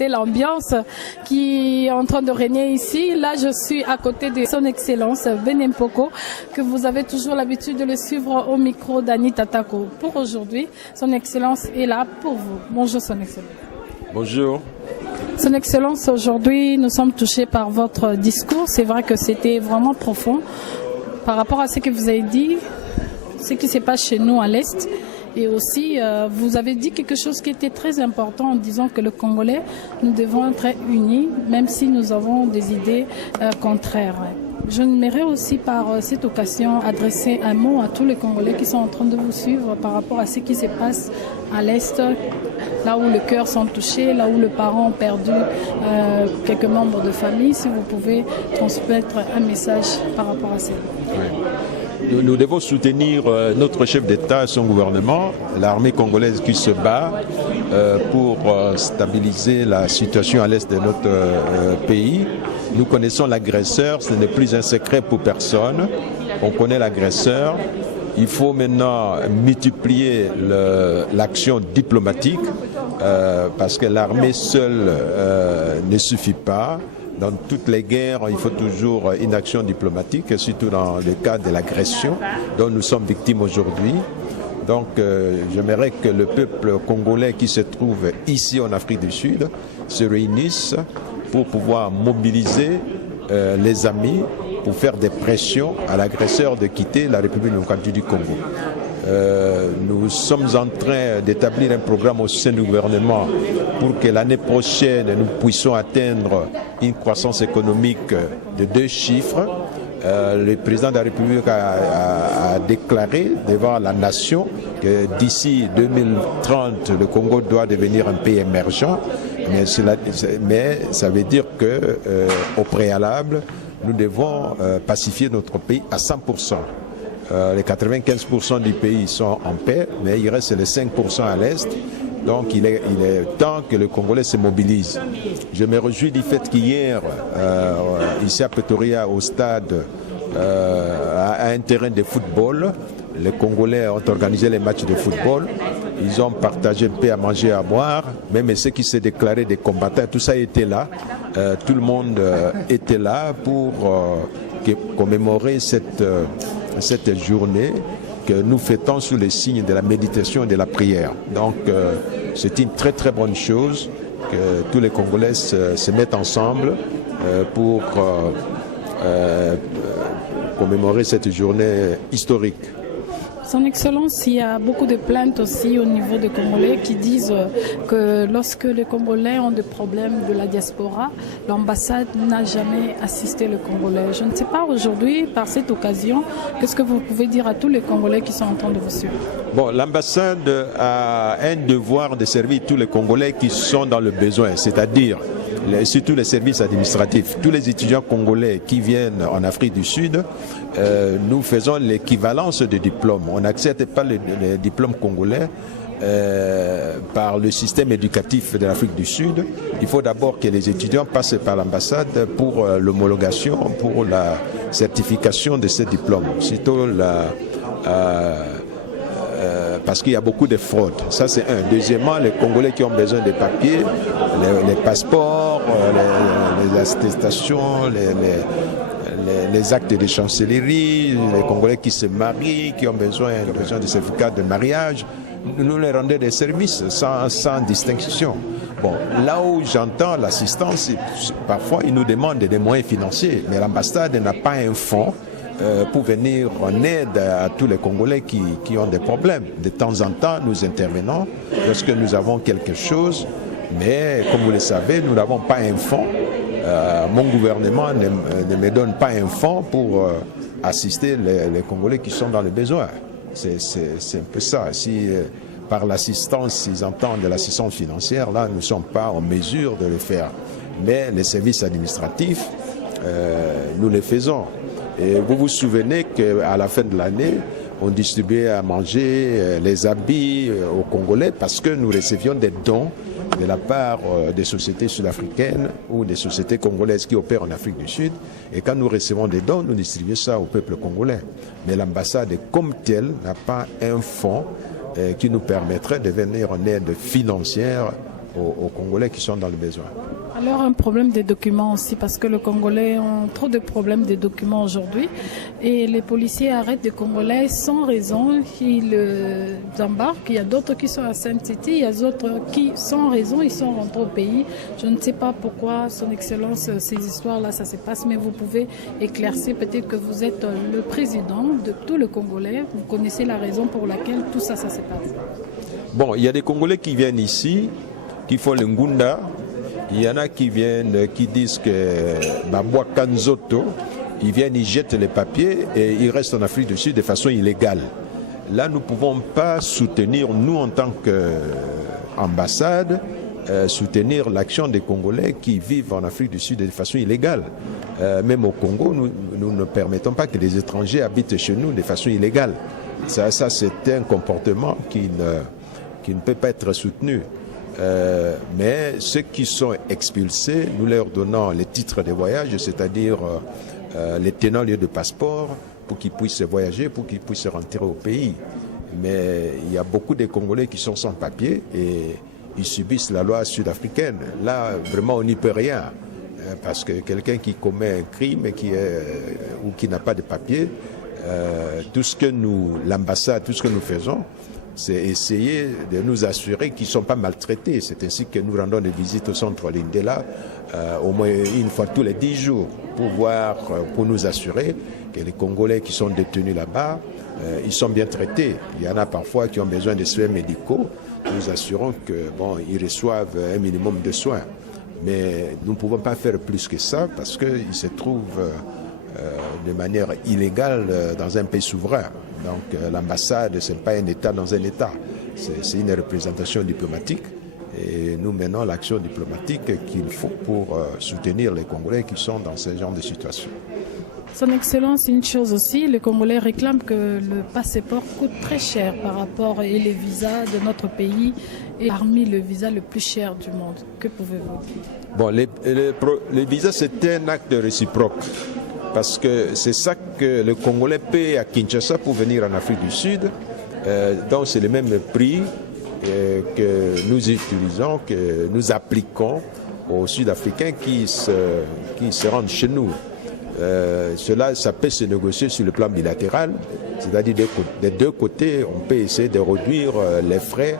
constater l'ambiance qui est en train de régner ici. Là, je suis à côté de Son Excellence Benin Poko, que vous avez toujours l'habitude de le suivre au micro d'Anita Tako. Pour aujourd'hui, Son Excellence est là pour vous. Bonjour Son Excellence. Bonjour. Son Excellence, aujourd'hui, nous sommes touchés par votre discours. C'est vrai que c'était vraiment profond par rapport à ce que vous avez dit, ce qui se passe chez nous à l'Est. Et aussi, vous avez dit quelque chose qui était très important en disant que le Congolais, nous devons être unis, même si nous avons des idées contraires. Je m'aimerais aussi par cette occasion adresser un mot à tous les Congolais qui sont en train de vous suivre par rapport à ce qui se passe à l'Est, là où le cœur sont touchés, là où les parents ont perdu quelques membres de famille. Si vous pouvez transmettre un message par rapport à ça. Oui. Nous devons soutenir notre chef d'État et son gouvernement, l'armée congolaise qui se bat pour stabiliser la situation à l'est de notre pays. Nous connaissons l'agresseur, ce n'est plus un secret pour personne. On connaît l'agresseur. Il faut maintenant multiplier l'action diplomatique parce que l'armée seule ne suffit pas. Dans toutes les guerres, il faut toujours une action diplomatique, surtout dans le cas de l'agression dont nous sommes victimes aujourd'hui. Donc j'aimerais que le peuple congolais qui se trouve ici en Afrique du Sud se réunisse pour pouvoir mobiliser les amis pour faire des pressions à l'agresseur de quitter la République démocratique du Congo. Nous sommes en train d'établir un programme au sein du gouvernement pour que l'année prochaine, nous puissions atteindre une croissance économique de 2 chiffres. Le président de la République a déclaré devant la nation que d'ici 2030, le Congo doit devenir un pays émergent. Mais ça veut dire qu'au préalable, nous devons pacifier notre pays à 100%. Les 95% du pays sont en paix, mais il reste les 5% à l'Est. Donc il est temps que le Congolais se mobilise. Je me réjouis du fait qu'hier, ici à Pretoria, au stade, à un terrain de football, les Congolais ont organisé les matchs de football. Ils ont partagé un peu à manger et à boire. Même ceux qui s'est déclaré des combattants, tout ça était là. Tout le monde était là pour commémorer cette journée que nous fêtons sous le signe de la méditation et de la prière. Donc c'est une très très bonne chose que tous les Congolais se mettent ensemble pour commémorer cette journée historique. Son Excellence, il y a beaucoup de plaintes aussi au niveau des Congolais qui disent que lorsque les Congolais ont des problèmes de la diaspora, l'ambassade n'a jamais assisté les Congolais. Je ne sais pas aujourd'hui, par cette occasion, qu'est-ce que vous pouvez dire à tous les Congolais qui sont en train de vous suivre? Bon, l'ambassade a un devoir de servir tous les Congolais qui sont dans le besoin, c'est-à-dire surtout les services administratifs. Tous les étudiants congolais qui viennent en Afrique du Sud, nous faisons l'équivalence de diplômes. On n'accepte pas les diplômes congolais par le système éducatif de l'Afrique du Sud. Il faut d'abord que les étudiants passent par l'ambassade pour l'homologation, pour la certification de ces diplômes. Surtout parce qu'il y a beaucoup de fraudes. Ça, c'est un. Deuxièmement, les Congolais qui ont besoin de papiers, les passeports, les attestations, les actes de chancellerie, les Congolais qui se marient, qui ont besoin de certificats de mariage, nous les rendons des services sans distinction. Bon, là où j'entends l'assistance, parfois ils nous demandent des moyens financiers, mais l'ambassade n'a pas un fonds pour venir en aide à tous les Congolais qui ont des problèmes. De temps en temps, nous intervenons lorsque nous avons quelque chose, mais comme vous le savez, nous n'avons pas un fonds. Mon gouvernement ne me donne pas un fonds pour assister les Congolais qui sont dans le besoin. C'est un peu ça. Si par l'assistance, ils entendent de l'assistance financière, là, nous ne sommes pas en mesure de le faire. Mais les services administratifs, nous les faisons. Et vous vous souvenez qu'à la fin de l'année, on distribuait à manger les habits aux Congolais parce que nous recevions des dons de la part des sociétés sud-africaines ou des sociétés congolaises qui opèrent en Afrique du Sud. Et quand nous recevons des dons, nous distribuons ça au peuple congolais. Mais l'ambassade comme telle n'a pas un fonds qui nous permettrait de venir en aide financière aux Congolais qui sont dans le besoin. Alors un problème des documents aussi, parce que les Congolais ont trop de problèmes des documents aujourd'hui et les policiers arrêtent des Congolais sans raison, ils embarquent. Il y a d'autres qui sont à Sainte-Tite, il y a d'autres qui sans raison, ils sont rentrés au pays. Je ne sais pas pourquoi, Son Excellence, ces histoires-là, ça se passe, mais vous pouvez éclaircir, peut-être que vous êtes le président de tous les Congolais, vous connaissez la raison pour laquelle tout ça se passe. Bon, il y a des Congolais qui viennent ici, qui font le Ngunda. Il y en a qui viennent, qui disent que Babwa Kanzoto, ils viennent, ils jettent les papiers et ils restent en Afrique du Sud de façon illégale. Là, nous ne pouvons pas soutenir, nous en tant qu'ambassade, soutenir l'action des Congolais qui vivent en Afrique du Sud de façon illégale. Même au Congo, nous ne permettons pas que des étrangers habitent chez nous de façon illégale. Ça c'est un comportement qui ne peut pas être soutenu. Mais ceux qui sont expulsés, nous leur donnons les titres de voyage, c'est-à-dire les tenants lieu de passeport pour qu'ils puissent voyager, pour qu'ils puissent rentrer au pays. Mais il y a beaucoup de Congolais qui sont sans papier et ils subissent la loi sud-africaine. Là, vraiment, on n'y peut rien. Parce que quelqu'un qui commet un crime et ou qui n'a pas de papier, tout ce que l'ambassade, tout ce que nous faisons, c'est essayer de nous assurer qu'ils ne sont pas maltraités. C'est ainsi que nous rendons des visites au centre Lindela, au moins une fois tous les 10 jours, pour nous assurer que les Congolais qui sont détenus là-bas, ils sont bien traités. Il y en a parfois qui ont besoin de soins médicaux. Nous assurons qu'ils reçoivent un minimum de soins. Mais nous ne pouvons pas faire plus que ça parce qu'ils se trouvent de manière illégale dans un pays souverain. Donc l'ambassade, ce n'est pas un État dans un État, c'est une représentation diplomatique et nous menons l'action diplomatique qu'il faut pour soutenir les Congolais qui sont dans ce genre de situation. Son Excellence, une chose aussi, les Congolais réclament que le passeport coûte très cher par rapport et les visas de notre pays est parmi le visa le plus cher du monde. Que pouvez-vous dire? Bon, les visas, c'est un acte réciproque. Parce que c'est ça que le Congolais paie à Kinshasa pour venir en Afrique du Sud. Donc c'est le même prix que nous utilisons, que nous appliquons aux Sud-Africains qui se rendent chez nous. Ça peut se négocier sur le plan bilatéral, c'est-à-dire des deux côtés, on peut essayer de réduire les frais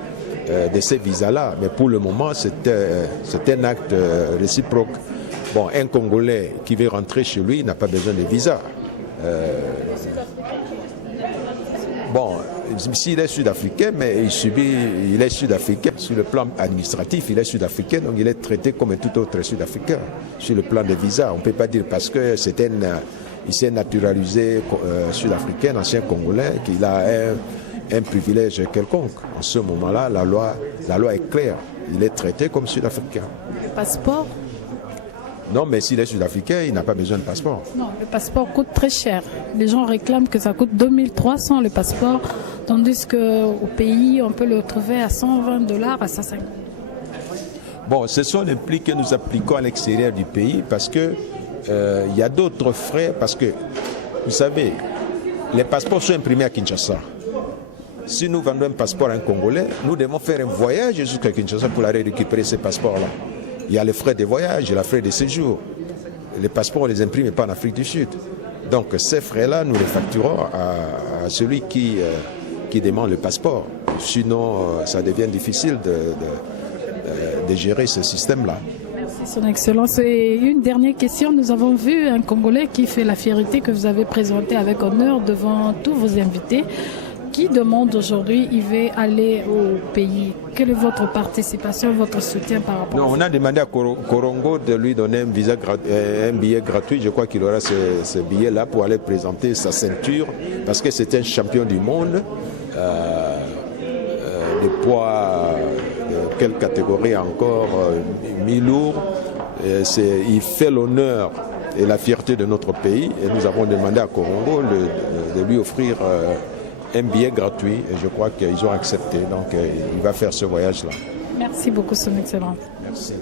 de ces visas-là. Mais pour le moment, c'est un acte réciproque. Bon, un Congolais qui veut rentrer chez lui n'a pas besoin de visa. Bon, s'il est sud-africain, mais il est sud-africain sur le plan administratif, il est sud-africain, donc il est traité comme tout autre sud-africain sur le plan des visas. On ne peut pas dire parce que il s'est naturalisé sud-africain, ancien Congolais, qu'il a un privilège quelconque. En ce moment-là, la loi est claire. Il est traité comme sud-africain. Le passeport? Non, mais s'il est sud-africain, il n'a pas besoin de passeport. Non, le passeport coûte très cher. Les gens réclament que ça coûte 2300 le passeport, tandis qu'au pays, on peut le trouver à $120, à 150. Bon, ce sont les prix que nous appliquons à l'extérieur du pays parce que il y a d'autres frais. Parce que, vous savez, les passeports sont imprimés à Kinshasa. Si nous vendons un passeport à un Congolais, nous devons faire un voyage jusqu'à Kinshasa pour aller récupérer ces passeports-là. Il y a les frais de voyage, les frais de séjour. Les passeports, on ne les imprime pas en Afrique du Sud. Donc ces frais-là, nous les facturons à celui qui demande le passeport. Sinon, ça devient difficile de gérer ce système-là. Merci, Son Excellence. Et une dernière question. Nous avons vu un Congolais qui fait la fierté que vous avez présentée avec honneur devant tous vos invités. Qui demande aujourd'hui, il veut aller au pays? Quelle est votre participation, votre soutien par rapport à ça? On a demandé à Korongo de lui donner un billet gratuit. Je crois qu'il aura ce billet-là pour aller présenter sa ceinture parce que c'est un champion du monde. Des poids, de quelle catégorie encore? Mi-lourd. Il fait l'honneur et la fierté de notre pays. Et nous avons demandé à Korongo de lui offrir un billet gratuit et je crois qu'ils ont accepté. Donc il va faire ce voyage-là. Merci beaucoup, Son Excellence. Merci.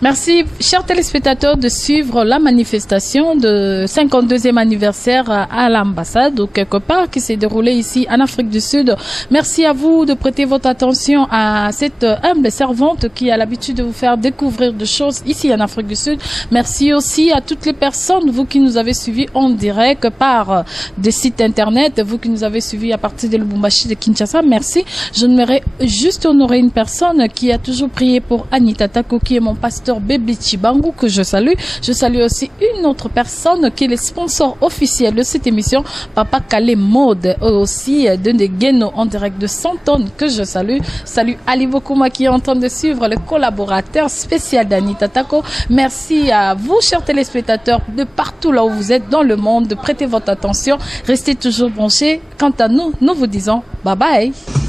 Merci, chers téléspectateurs, de suivre la manifestation de 52e anniversaire à l'ambassade ou quelque part qui s'est déroulée ici en Afrique du Sud. Merci à vous de prêter votre attention à cette humble servante qui a l'habitude de vous faire découvrir des choses ici en Afrique du Sud. Merci aussi à toutes les personnes, vous qui nous avez suivis en direct par des sites internet, vous qui nous avez suivis à partir de Lubumbashi, de Kinshasa. Merci. Je n'aimerais juste honorer une personne qui a toujours prié pour Anita Tako, qui est mon pasteur Baby Chibangu, que je salue. Je salue aussi une autre personne qui est le sponsor officiel de cette émission, Papa Kale Mode, aussi de Negeno en direct de 100 tonnes, que je salue. Salut Ali Bokuma qui est en train de suivre, le collaborateur spécial d'Anita Tako. Merci à vous, chers téléspectateurs, de partout là où vous êtes dans le monde, de prêter votre attention. Restez toujours branchés. Quant à nous, nous vous disons bye bye.